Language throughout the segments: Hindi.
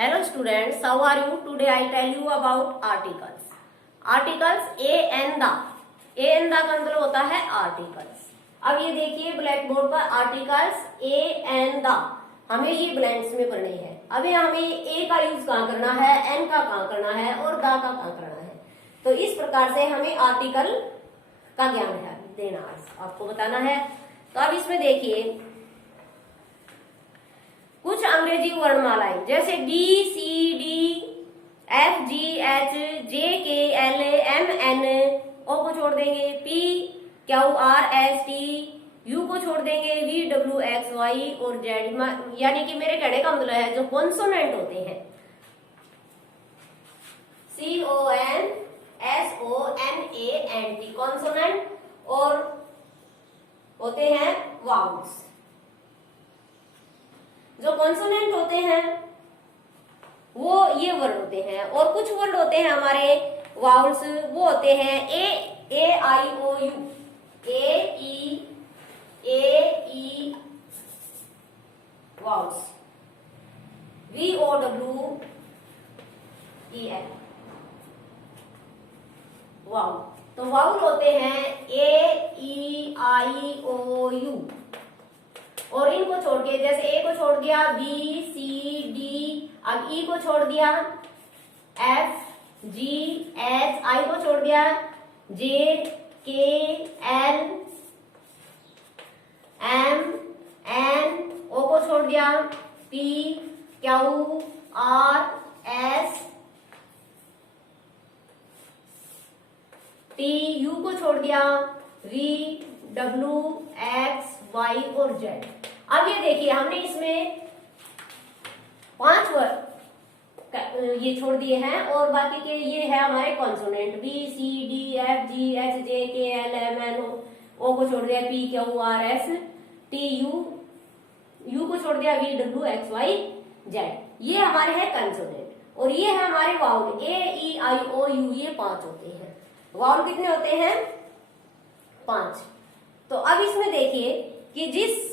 Hello students, how are you? Today I tell you about articles. Articles a and the. A and the का मतलब होता है articles. अब ये देखिए ब्लैक बोर्ड पर articles a and the. हमें ये ब्लैंक्स में भरने हैं. अभी हमें a का यूज कहाँ करना है, n का कहाँ करना है और the का कहाँ करना है. तो इस प्रकार से हमें आर्टिकल का ज्ञान है देना आपको बताना है. तो अब इसमें देखिए कुछ अंग्रेजी वर्णमालाएं जैसे B C D F G H J K L M N O को छोड़ देंगे, P Q R S T U को छोड़ देंगे, वी डब्ल्यू एक्स वाई और जेड. यानी कि मेरे कहने का मतलब है जो कॉन्सोनेंट होते हैं C O N S O N A N T consonant और होते हैं वाउल्स. जो कॉन्सोनेंट होते हैं वो ये वर्ड होते हैं और कुछ वर्ड होते हैं हमारे वाउल्स, वो होते हैं A I O U, A E vowels, V O W E N vowel. तो वाउल होते हैं ए ई आई ओ यू और इनको छोड़ के जैसे ए को छोड़ दिया बी सी डी, अब ई को छोड़ दिया एफ जी एच, आई को छोड़ दिया जे K L M N, O को छोड़ दिया P Q R S T, U को छोड़ दिया वी डब्ल्यू एक्स वाई और जेड. अब ये देखिए हमने इसमें 5 वर्ड ये छोड़ दिए हैं और बाकी के ये है हमारे consonant B C D F G H J K L M N O को छोड़ दिया P Q R S T U को छोड़ दिया V W X Y Z. ये हमारे है कॉन्सोनेंट और ये है हमारे vowel A E I O you. ये 5 होते हैं. वाउल कितने होते हैं? 5. तो अब इसमें देखिए कि जिस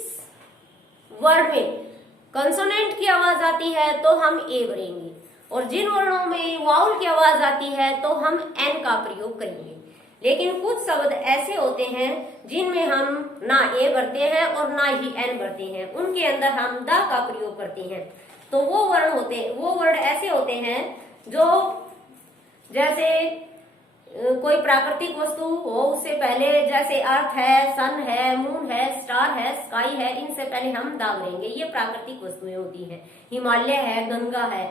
वर्ड में कंसोनेंट की आवाज आती है तो हम ए भरेंगे और जिन वर्णों में वाउल की आवाज आती है तो हम एन का प्रयोग करेंगे. लेकिन कुछ शब्द ऐसे होते हैं जिनमें हम ना ए भरते हैं और ना ही एन भरते हैं, उनके अंदर हम द का प्रयोग करते हैं. तो वो वर्ड ऐसे होते हैं जो जैसे कोई प्राकृतिक वस्तु हो उससे पहले जैसे अर्थ है, सन है, मून है, स्टार है, स्काई है, इनसे पहले हम दा भरेंगे. ये प्राकृतिक वस्तुएं होती हैं. हिमालय है, गंगा है,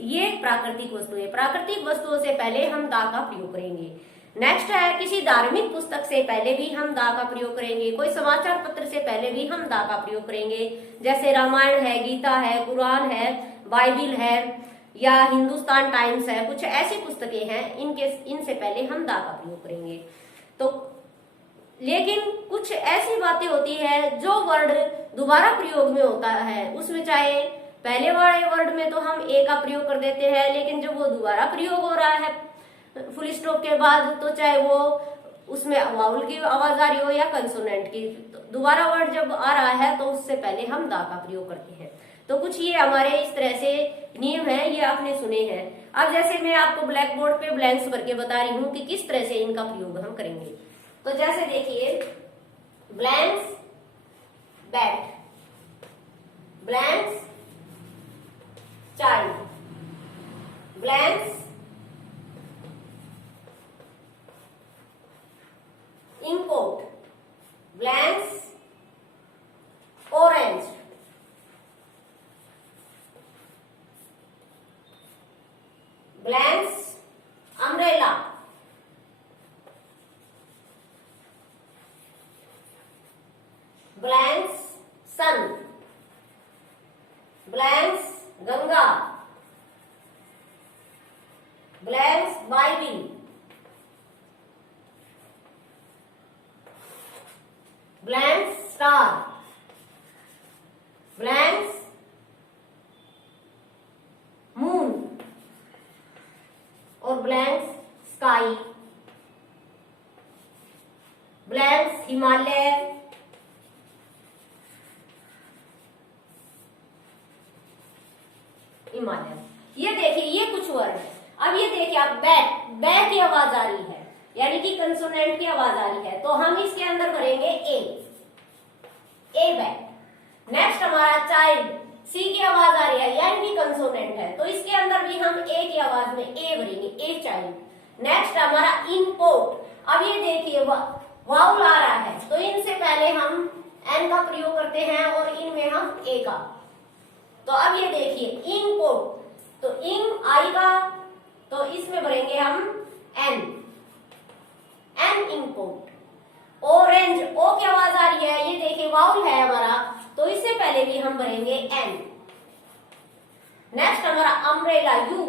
ये प्राकृतिक वस्तुएं. प्राकृतिक वस्तुओं से पहले हम दा का प्रयोग करेंगे. नेक्स्ट है किसी धार्मिक पुस्तक से पहले भी हम दा का प्रयोग करेंगे. कोई समाचार पत्र से पहले भी हम दा का प्रयोग करेंगे. जैसे रामायण है, गीता है, कुरान है, बाइबिल है या हिंदुस्तान टाइम्स है, कुछ ऐसी पुस्तकें हैं इनसे पहले हम दा का प्रयोग करेंगे. तो लेकिन कुछ ऐसी बातें होती है जो वर्ड दोबारा प्रयोग में होता है, उसमें चाहे पहले वाले वर्ड में तो हम ए का प्रयोग कर देते हैं, लेकिन जब वो दोबारा प्रयोग हो रहा है फुल स्टॉप के बाद तो चाहे वो उसमें वाउल की आवाज आ रही हो या कंसोनेंट की, दोबारा वर्ड जब आ रहा है तो उससे पहले हम दा का प्रयोग करते हैं. तो कुछ ये हमारे इस तरह से नियम है, ये आपने सुने हैं. अब जैसे मैं आपको ब्लैक बोर्ड पे ब्लैंक्स भर के बता रही हूँ कि किस तरह से इनका प्रयोग हम करेंगे. तो जैसे देखिए blanks bat, blanks child, blanks inkpot, blanks orange, blanks umbrella, blanks sun, blanks Ganga, blanks Bible, blanks star, blanks moon और blanks sky, blanks Himalaya, Himalaya. ये देखिए ये कुछ वर्ड है। अब ये देखिए आप बैट, बै की आवाज आ रही है, यानी कि कंसोनेंट की आवाज आ रही है, तो हम इसके अंदर भरेंगे ए बैट। नेक्स्ट हमारा चाइल्ड, सी की आवाज आ रही है, यानी कि कंसोनेंट है, तो इसके अंदर भी हम ए की आवाज में ए भरेंगे, ए चाइल्ड। नेक्स्ट हमारा इनपोर्ट, अब ये देखिए वाउल आ रहा है, तो इनसे पहले हम एन का प्रयोग करते हैं और इनमें हम ए का। तो अब ये देखिए इनपोर्ट, तो इन आई का, तो इसमें भरेंगे हम एन, एन इनपोर्ट। ऑरेंज, ओ की आवाज आ रही है, ये देखिए वाउल है हमारा, तो इससे पहले भी हम भरेंगे एन। नेक्स्ट हमारा अम्ब्रेला, यू,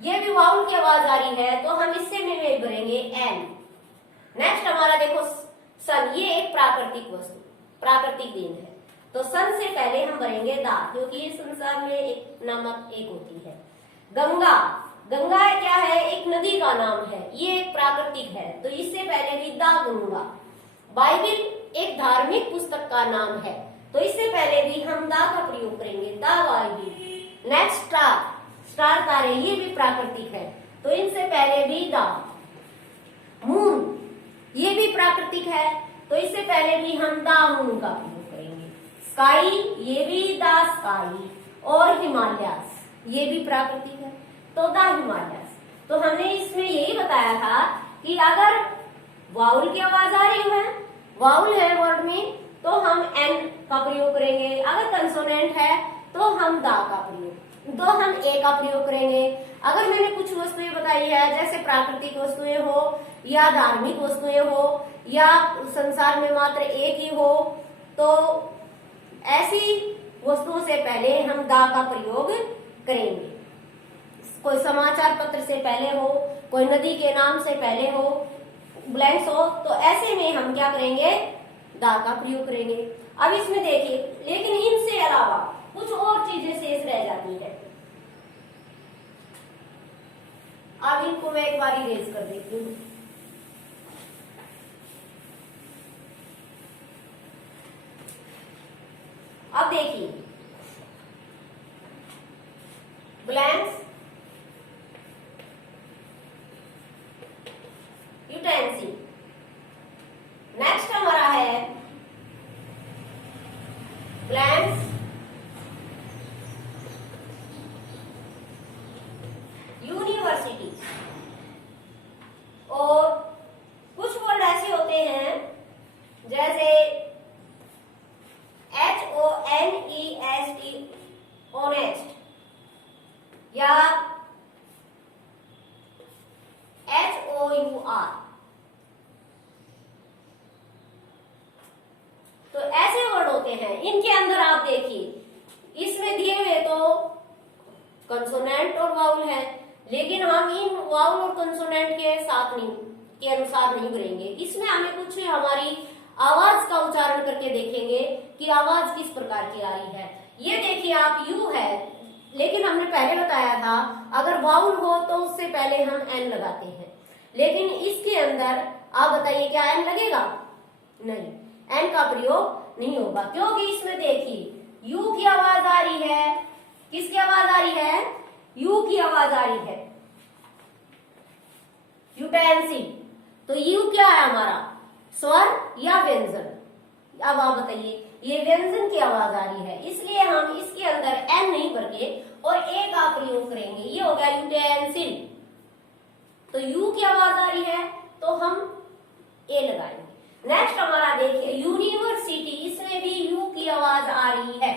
ये भी वाउल की आवाज आ रही है, तो हम इससे भी भरेंगे एन। नेक्स्ट हमारा देखो सन, ये एक प्राकृतिक वस्तु, प्राकृतिक दिन है, तो सन से पहले हम भरेंगे दा, क्योंकि इस संसार में एक नामक एक होती है। गंगा, गंगा क्या है, एक नदी का नाम है, ये एक प्राकृतिक है, तो इससे पहले भी दा गंगा। बाइबिल एक धार्मिक पुस्तक का नाम है, तो इससे पहले भी हम दा का प्रयोग करेंगे, दा बाइबिल। नेक्स्ट स्टार, स्टार तारे, ये भी प्राकृतिक है, तो इनसे पहले भी दा। मून, ये भी प्राकृतिक है, तो इससे पहले भी हम दा मून का प्रयोग करेंगे। स्काई, ये भी दा स्काई। और हिमालयास, ये भी प्राकृतिक है, तो दा हिमालयास। तो हमने इसमें यही बताया था कि अगर वाउल की आवाज आ रही है, वाउल है वर्ड में, तो हम एन का प्रयोग करेंगे, अगर कंसोनेंट है तो हम दा का प्रयोग, तो हम ए का प्रयोग करेंगे। अगर मैंने कुछ वस्तुएं बताई है, जैसे प्राकृतिक वस्तुएं हो या धार्मिक वस्तुएं हो या संसार में मात्र एक ही हो, तो ऐसी वस्तुओं से पहले हम दा का प्रयोग करेंगे। कोई समाचार पत्र से पहले हो, कोई नदी के नाम से पहले हो, ब्लैंक्स हो, तो ऐसे में हम क्या करेंगे, दा का प्रयोग करेंगे। अब इसमें देखिए, लेकिन इनसे अलावा कुछ और चीजें शेष रह जाती है। अब इनको मैं एक बार इरेज कर देती हूँ। अब देखिए ब्लैंक्स, यूटेंसिल। नेक्स्ट हमारा है ब्लैंक्स, यूनिवर्सिटी। और कुछ वर्ड ऐसे होते हैं जैसे HONEST, ऑनेस्ट, या HOUR। तो ऐसे वर्ड होते हैं, इनके अंदर आप देखिए इसमें दिए हुए तो कंसोनेंट और वाउल है, लेकिन हम इन वाउल और कंसोनेंट के साथ नहीं, के अनुसार नहीं भरेंगे। इसमें हमें कुछ हमारी आवाज का उच्चारण करके देखेंगे कि आवाज किस प्रकार की आ रही है। ये देखिए आप यू है, लेकिन हमने पहले बताया था अगर वाउल हो तो उससे पहले हम एन लगाते हैं, लेकिन इसके अंदर आप बताइए क्या एन लगेगा? नहीं, एन का प्रयोग नहीं होगा, क्योंकि इसमें देखिए यू की आवाज आ रही है, किसकी आवाज आ रही है? यू की आवाज आ रही है, यूटेंसिल। तो यू क्या है हमारा, स्वर या व्यंजन? अब आप बताइए, ये व्यंजन की आवाज आ रही है, इसलिए हम इसके अंदर एन नहीं भर के और ए का प्रयोग करेंगे, ये हो गया यूटेंसिल। तो यू की आवाज आ रही है तो हम ए लगाएंगे। नेक्स्ट हमारा देखिए यूनिवर्सिटी, इसमें भी यू की आवाज आ रही है,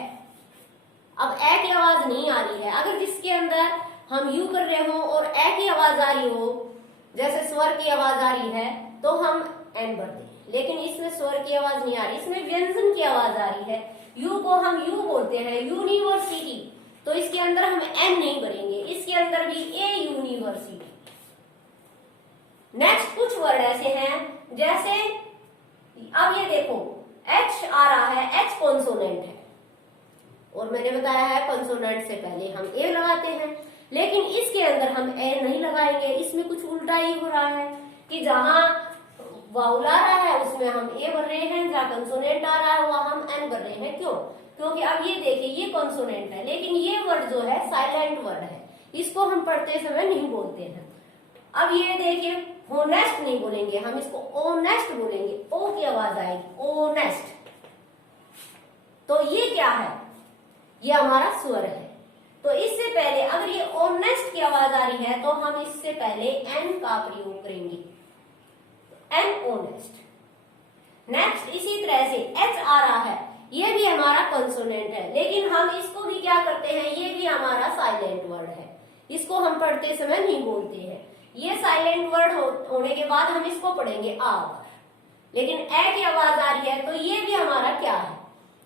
अब ए की आवाज नहीं आ रही है। अगर जिसके अंदर हम यू कर रहे हो और ए की आवाज आ रही हो, जैसे स्वर की आवाज आ रही है, तो हम एन भर दें, लेकिन इसमें स्वर की आवाज नहीं आ रही, इसमें व्यंजन की आवाज आ रही है। यू को हम यू बोलते हैं, यूनिवर्सिटी, तो इसके अंदर हम एन नहीं भरेंगे, इसके अंदर भी ए यूनिवर्सिटी। नेक्स्ट कुछ वर्ड ऐसे हैं जैसे, अब ये देखो एच आ रहा है, एच कॉन्सोनेंट है, और मैंने बताया है कॉन्सोनेंट से पहले हम ए लगाते हैं, लेकिन इसके अंदर हम ए नहीं लगाएंगे। इसमें कुछ उल्टा ही हो रहा है कि जहां वाउल आ रहा है उसमें हम ए भर रहे हैं, जहां कंसोनेंट आ रहा है वहां हम एन भर रहे हैं। क्यों? क्योंकि अब ये देखिए ये कॉन्सोनेंट है, लेकिन ये वर्ड जो है साइलेंट वर्ड है, इसको हम पढ़ते समय नहीं बोलते हैं। अब ये देखिए, होनेस्ट नहीं बोलेंगे, हम इसको ओनेस्ट बोलेंगे, ओ की आवाज आएगी, ओनेस्ट। तो ये क्या है, ये हमारा स्वर है। तो इससे पहले अगर ये ओनेस्ट की आवाज आ रही है तो हम इससे पहले एन का प्रयोग करेंगे, एन ओनेस्ट। नेक्स्ट इसी तरह से एच आ रहा है, ये भी हमारा कंसोनेंट है, लेकिन हम इसको भी क्या करते हैं, ये भी हमारा साइलेंट वर्ड है, इसको हम पढ़ते समय नहीं बोलते हैं। ये साइलेंट वर्ड होने के बाद हम इसको पढ़ेंगे आवर। लेकिन ए की आवाज आ रही है तो ये भी हमारा क्या है,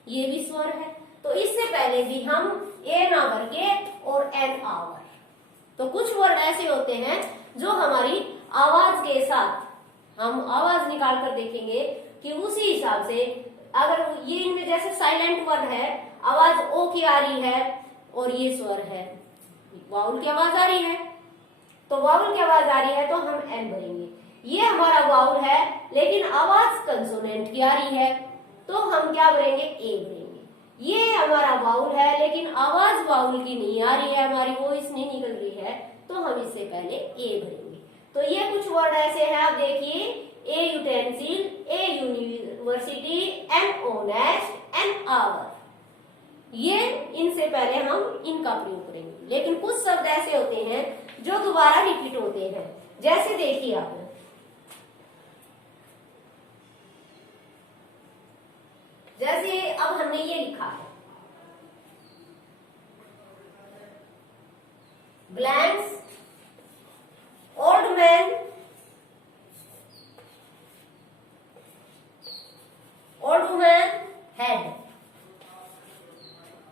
ये भी स्वर है। तो इससे पहले भी हम ए ना करके और एन आवर। तो कुछ वर्ड ऐसे होते हैं जो हमारी आवाज के साथ, हम आवाज निकाल कर देखेंगे कि उसी हिसाब से, अगर ये इनमें जैसे साइलेंट वर्ड है, आवाज ओ की आ रही है और ये स्वर है, वाउल की आवाज आ रही है, तो वाउल की आवाज आ रही है तो हम एन भरेंगे। ये हमारा वाउल है लेकिन आवाज कंसोनेंट की आ रही है तो हम क्या भरेंगे, ए भरेंगे। ये हमारा वाउल है लेकिन आवाज वाउल की नहीं आ रही है, हमारी वॉइस नहीं निकल रही है, तो हम इससे पहले ए भरेंगे। तो ये कुछ वर्ड ऐसे हैं, आप देखिए, a utensil, a university, an honest, an hour. ये इनसे पहले हम इनका प्रयोग करेंगे। लेकिन कुछ शब्द ऐसे होते हैं जो दोबारा रिपीट होते हैं, जैसे देखिए आप, जैसे अब हमने ये लिखा है, glance, old man, old woman, head,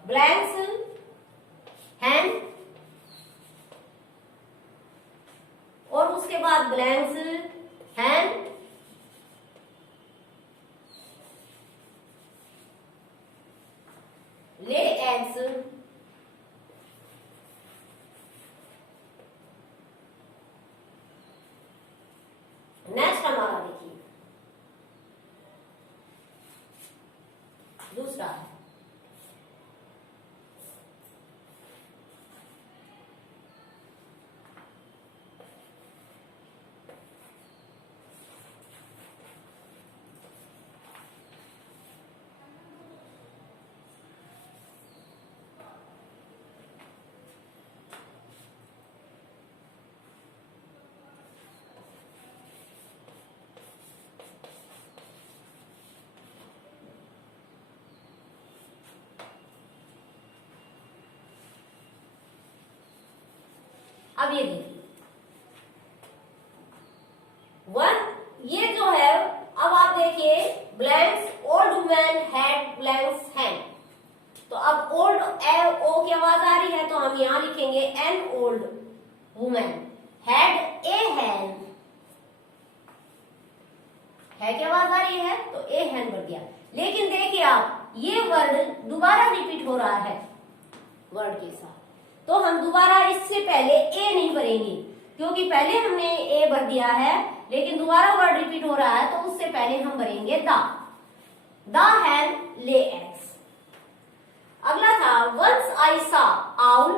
blanks, hand, और उसके बाद blanks, hand, lay eggs, next हमारा देखिए दूसरा है अब ये देखिए वन, ये जो है, अब आप देखिए, blanks, old woman, had, blanks, hand. तो अब ओल्ड ओ की आवाज आ रही है तो हम यहां लिखेंगे an old woman, had, A hand, है की आवाज आ रही है तो ए हैंड बढ़ गया। लेकिन देखिए आप, ये वर्ड दोबारा रिपीट हो रहा है वर्ड के साथ, तो हम दोबारा इससे पहले ए नहीं भरेंगे, क्योंकि पहले हमने ए भर दिया है, लेकिन दोबारा वर्ड रिपीट हो रहा है तो उससे पहले हम भरेंगे द हैन ले एग्स। अगला था वंस आई सा आउल,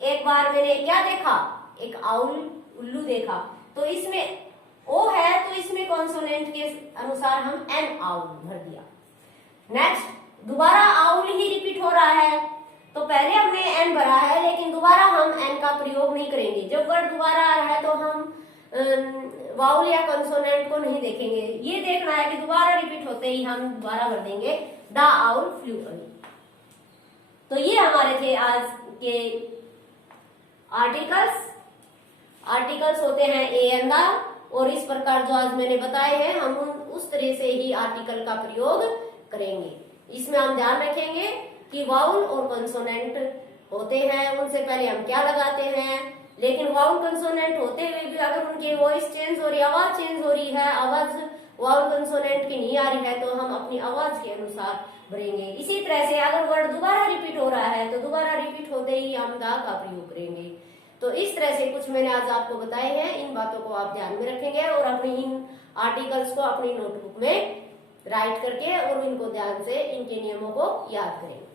एक बार मैंने क्या देखा, एक आउल, उल्लू देखा। तो इसमें ओ है तो इसमें कॉन्सोनेंट के अनुसार हम एन आउल भर दिया। नेक्स्ट दोबारा आउल ही रिपीट हो रहा है, तो पहले हमने एन भरा है लेकिन दोबारा हम एन का प्रयोग नहीं करेंगे। जब वर्ड दोबारा आ रहा है तो हम वाउल या कंसोनेंट को नहीं देखेंगे, ये देखना है कि दोबारा रिपीट होते ही हम दोबारा भर देंगे द आउल फ्लू अवे। तो ये हमारे थे आज के आर्टिकल्स। आर्टिकल्स होते हैं ए एंड द, और इस प्रकार जो आज मैंने बताए हैं हम उस तरह से ही आर्टिकल का प्रयोग करेंगे। इसमें हम ध्यान रखेंगे कि वाउल और कंसोनेंट होते हैं, उनसे पहले हम क्या लगाते हैं, लेकिन वाउल कंसोनेंट होते हुए भी अगर उनकी वॉइस चेंज हो रही है, आवाज चेंज हो रही है, आवाज वाउल कंसोनेंट की नहीं आ रही है, तो हम अपनी आवाज के अनुसार भरेंगे। इसी तरह से अगर वर्ड दोबारा रिपीट हो रहा है तो दोबारा रिपीट होते ही हम दा का प्रयोग करेंगे। तो इस तरह से कुछ मैंने आज आपको बताए हैं, इन बातों को आप ध्यान में रखेंगे और अपनी इन आर्टिकल्स को अपनी नोटबुक में राइट करके और इनको ध्यान से इनके नियमों को याद करेंगे।